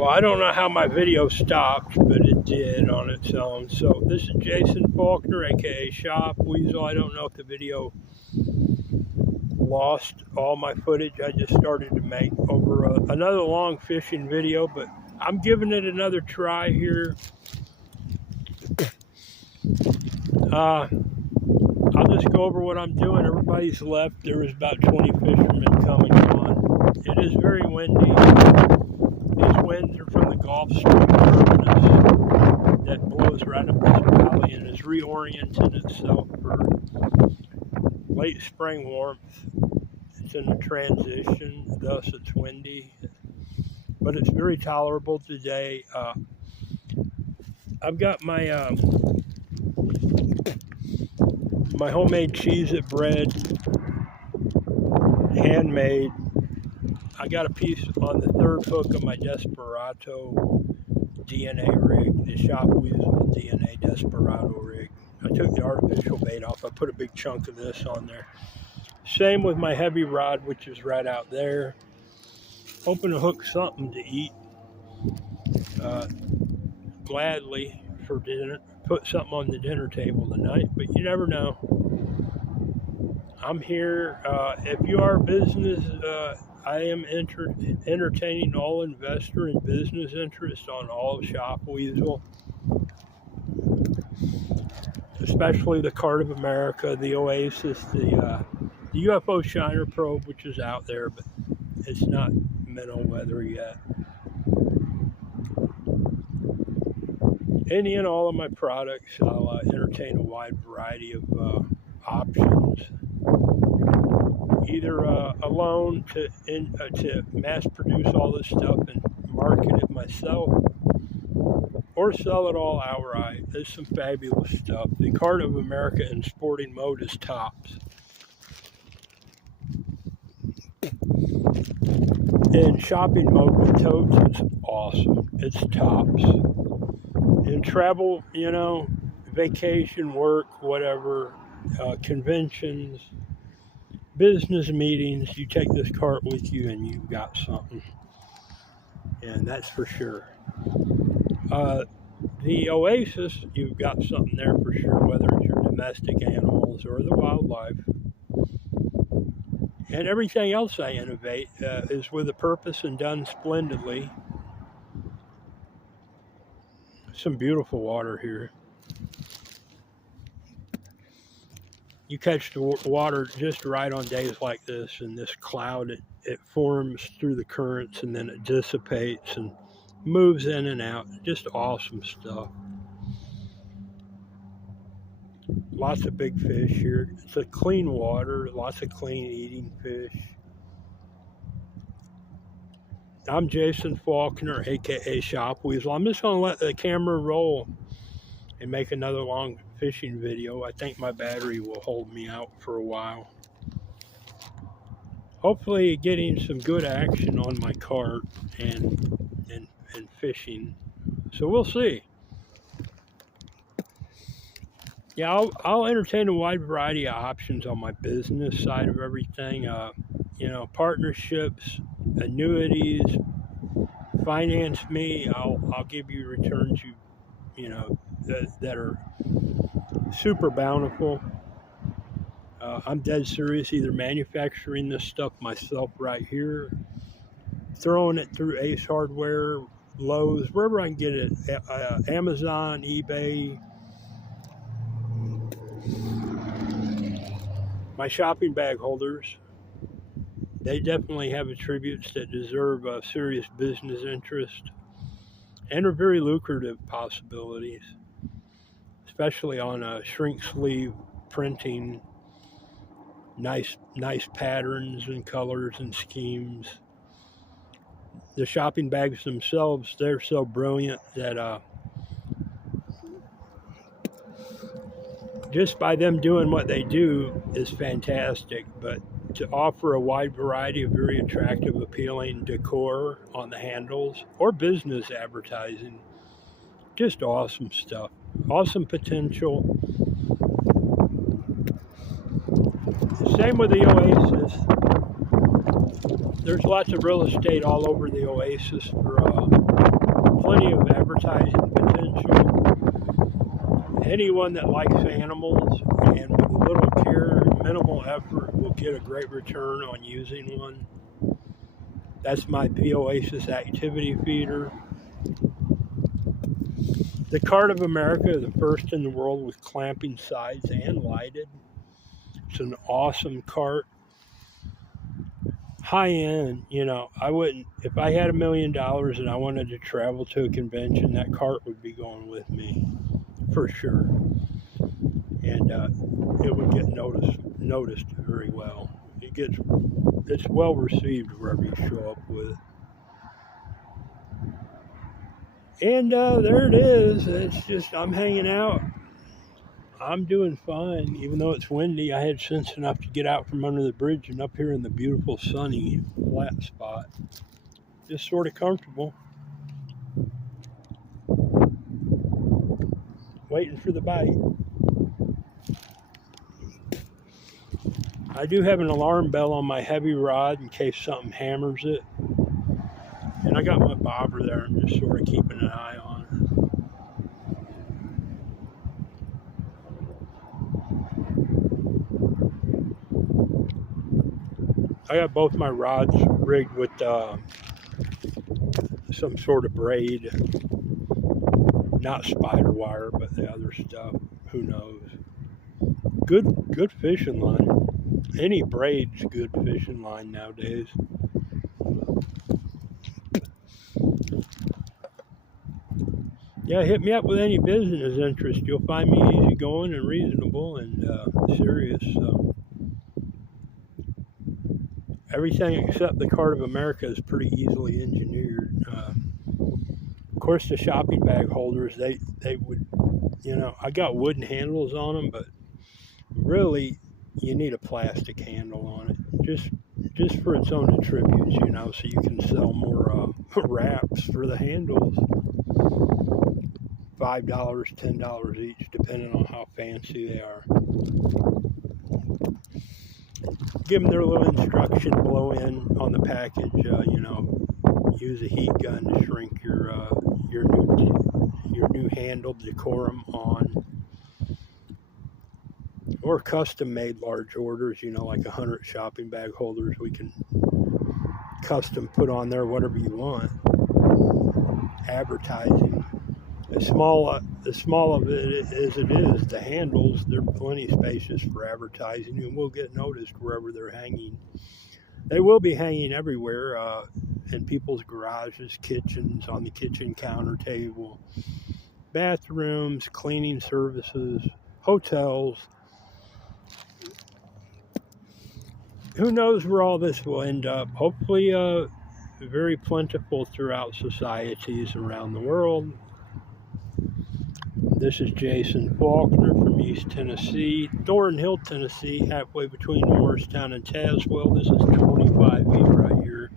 Well, I don't know how my video stopped, but it did on its own. So this is Jason Faulkner, aka Shop Weasel. I don't know if the video lost all my footage. I just started to make over another long fishing video, but I'm giving it another try here. I'll just go over what I'm doing. Everybody's left. There was about 20 fishermen coming on. It is very windy. These winds are from the Gulf Stream that blows right up this valley and is reorienting itself for late spring warmth. It's in a transition, thus it's windy, but it's very tolerable today. I've got my my homemade Cheez-It bread, handmade. I got a piece on the third hook of my Desperado DNA rig, the Shop Weasel DNA Desperado rig. I took the artificial bait off. I put a big chunk of this on there. Same with my heavy rod, which is right out there. Hoping to hook something to eat. Gladly for dinner. Put something on the dinner table tonight, but you never know. I'm here. If you are a business, I am entertaining all investor and business interest on all of Shop Weasel, especially the Card of America, the Oasis, the UFO Shiner probe, which is out there, but it's not minnow weather yet. Any and all of my products, I'll entertain a wide variety of options. Either alone to mass produce all this stuff and market it myself, or sell it all outright. There's some fabulous stuff. The Card of America in sporting mode is tops. In shopping mode with totes, it's awesome. It's tops. In travel, you know, vacation, work, whatever, conventions, business meetings, you take this cart with you and you've got something. And that's for sure. The Oasis, you've got something there for sure, whether it's your domestic animals or the wildlife. And everything else I innovate is with a purpose and done splendidly. Some beautiful water here. You catch the water just right on days like this, and this cloud, it forms through the currents and then it dissipates and moves in and out. Just awesome stuff. Lots of big fish here. It's a clean water, lots of clean eating fish. I'm Jason Faulkner, aka Shop Weasel. I'm just going to let the camera roll and make another long fishing video. I think my battery will hold me out for a while. Hopefully getting some good action on my cart and fishing. So we'll see. Yeah, I'll entertain a wide variety of options on my business side of everything. You know, partnerships, annuities, finance me. I'll give you returns you know that are super bountiful. I'm dead serious, either manufacturing this stuff myself right here, throwing it through Ace Hardware, Lowe's, wherever I can get it, Amazon, eBay. My shopping bag holders, they definitely have attributes that deserve a serious business interest and are very lucrative possibilities, especially on a shrink sleeve printing, nice patterns and colors and schemes. The shopping bags themselves, they're so brilliant that just by them doing what they do is fantastic, but to offer a wide variety of very attractive, appealing decor on the handles or business advertising, just awesome stuff. Awesome potential. Same with the Oasis. there's lots of real estate all over the oasis for plenty of advertising potential. Anyone that likes animals and with a little care and minimal effort will get a great return on using one. That's my Oasis activity feeder. The Cart of America is the first in the world with clamping sides and lighted. It's an awesome cart. High end, I wouldn't, if I had $1 million and I wanted to travel to a convention, that cart would be going with me for sure. And it would get noticed very well. It's well received wherever you show up with it. And there it is. It's just, I'm hanging out. I'm doing fine, even though it's windy. I had sense enough to get out from under the bridge and up here in the beautiful sunny flat spot. Just sort of comfortable. Waiting for the bite. I do have an alarm bell on my heavy rod in case something hammers it. And I got my bobber there. I'm just sort of keeping an eye on it. I got both my rods rigged with some sort of braid. Not spider wire, but the other stuff. Who knows? Good fishing line. Any braid's good fishing line nowadays. Yeah, hit me up with any business interest. You'll find me easygoing and reasonable and serious. So. Everything except the Cart of America is pretty easily engineered. Of course, the shopping bag holders, they would, I got wooden handles on them, but really, you need a plastic handle on it, just for its own attributes, so you can sell more wraps for the handles. $5, $10 each, depending on how fancy they are. Give them their little instruction, blow in on the package, use a heat gun to shrink your new handle, decorum on, or custom made large orders, like 100 shopping bag holders. We can custom put on there whatever you want. Advertising. As small of it as it is, the handles, they're plenty spacious for advertising and will get noticed wherever they're hanging. They will be hanging everywhere, in people's garages, kitchens, on the kitchen counter table, bathrooms, cleaning services, hotels. Who knows where all this will end up? Hopefully, very plentiful throughout societies around the world. This is Jason Faulkner from East Tennessee, Thornhill, Tennessee, halfway between Morristown and Tazewell. This is 25 feet right here.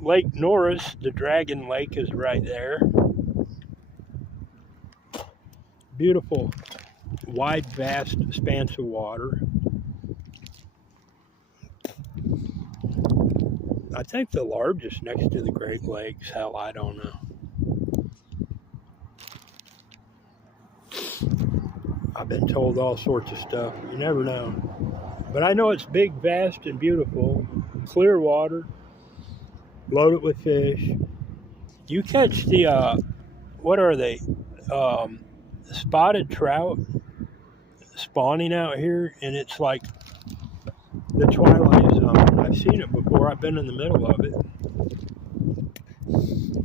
Lake Norris, the Dragon Lake, is right there. Beautiful, wide, vast expanse of water. I think the largest next to the Great Lakes. Hell, I don't know. I've been told all sorts of stuff. You never know. But I know it's big, vast, and beautiful. Clear water. Loaded with fish. You catch the, what are they? Spotted trout spawning out here, and it's like the twilight zone. I've seen it before. I've been in the middle of it.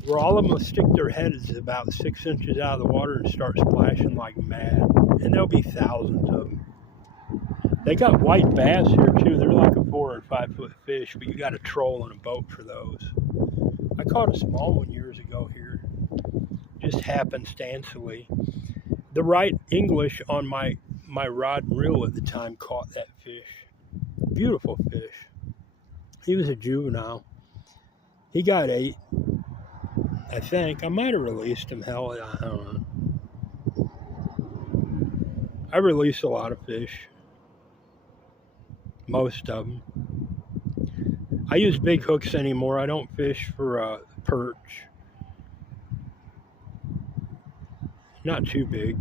Where all of them will stick their heads about 6 inches out of the water and start splashing like mad. And there'll be thousands of them. They got white bass here too. They're like a 4 or 5 foot fish, but you got to troll on a boat for those. I caught a small one years ago here, just happenstancely. The right English on my rod and reel at the time caught that fish. Beautiful fish. He was a juvenile. He got 8. I think. I might have released him. Hell, I don't know. I release a lot of fish. Most of them. I use big hooks anymore. I don't fish for perch. Not too big.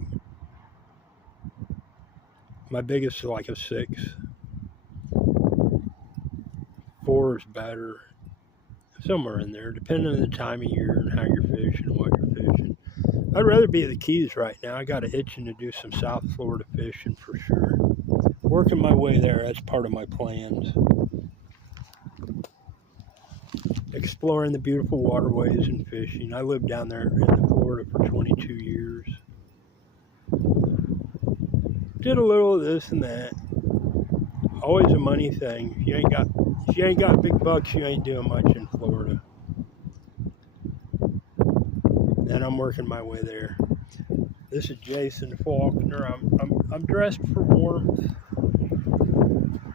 My biggest is like a 6. 4 is better. Somewhere in there, depending on the time of year and how you're fishing and what you're fishing. I'd rather be at the Keys right now. I got an itching to do some South Florida fishing for sure. Working my way there, that's part of my plans. Exploring the beautiful waterways and fishing. I lived down there in Florida for 22 years. Did a little of this and that. Always a money thing. If you ain't got big bucks, you ain't doing much in Florida. And I'm working my way there. This is Jason Faulkner. I'm dressed for warmth.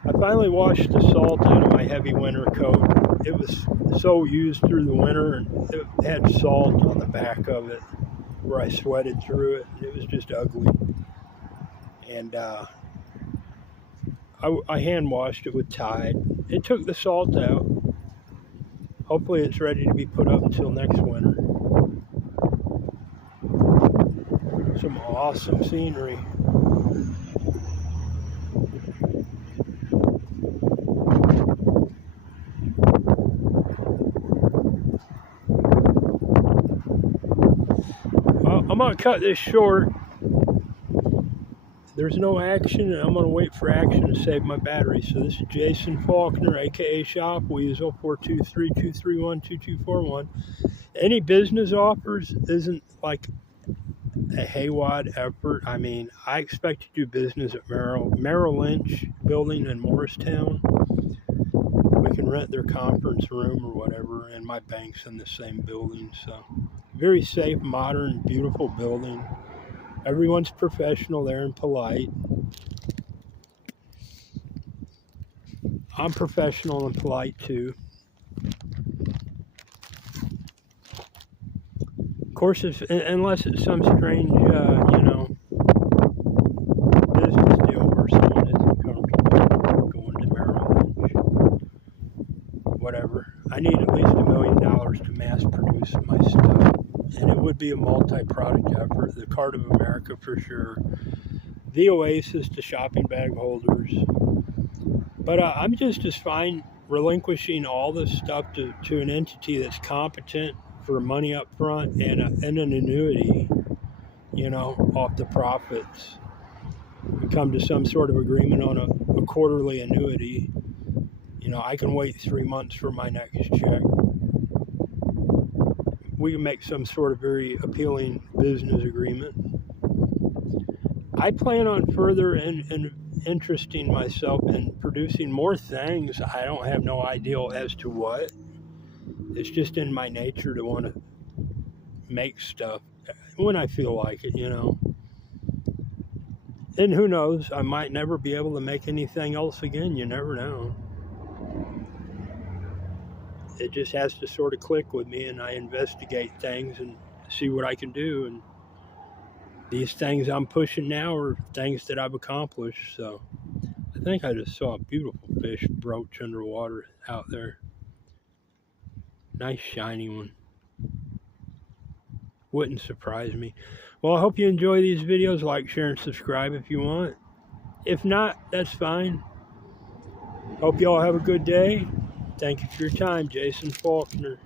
I finally washed the salt out of my heavy winter coat. It was so used through the winter, and it had salt on the back of it where I sweated through it. It was just ugly. And I hand washed it with Tide. It took the salt out. Hopefully it's ready to be put up until next winter. Some awesome scenery. Well, I'm going to cut this short. There's no action, and I'm going to wait for action to save my battery. So this is Jason Faulkner, a.k.a. Shop Weasel, 423-231-2241. Any business offers isn't like a haywire effort. I mean, I expect to do business at Merrill Lynch building in Morristown. We can rent their conference room or whatever, and my bank's in the same building. So very safe, modern, beautiful building. Everyone's professional there and polite. I'm professional and polite too. Of course, unless it's some strange, business deal where someone isn't comfortable going to Merrill Lynch. Whatever. I need at least $1 million to mass produce my stuff. And it would be a multi-product effort. The Cart of America for sure. The Oasis to shopping bag holders. But I'm just as fine relinquishing all this stuff to an entity that's competent for money up front and an annuity, off the profits. We come to some sort of agreement on a quarterly annuity. I can wait 3 months for my next check. We can make some sort of very appealing business agreement. I plan on further interesting myself in producing more things. I don't have no idea as to what. It's just in my nature to want to make stuff when I feel like it, And who knows, I might never be able to make anything else again. You never know. It just has to sort of click with me, and I investigate things and see what I can do. And these things I'm pushing now are things that I've accomplished. So I think I just saw a beautiful fish broach underwater out there. Nice shiny one. Wouldn't surprise me. Well, I hope you enjoy these videos. Like, share, and subscribe if you want. If not, that's fine. Hope you all have a good day. Thank you for your time, Jason Faulkner.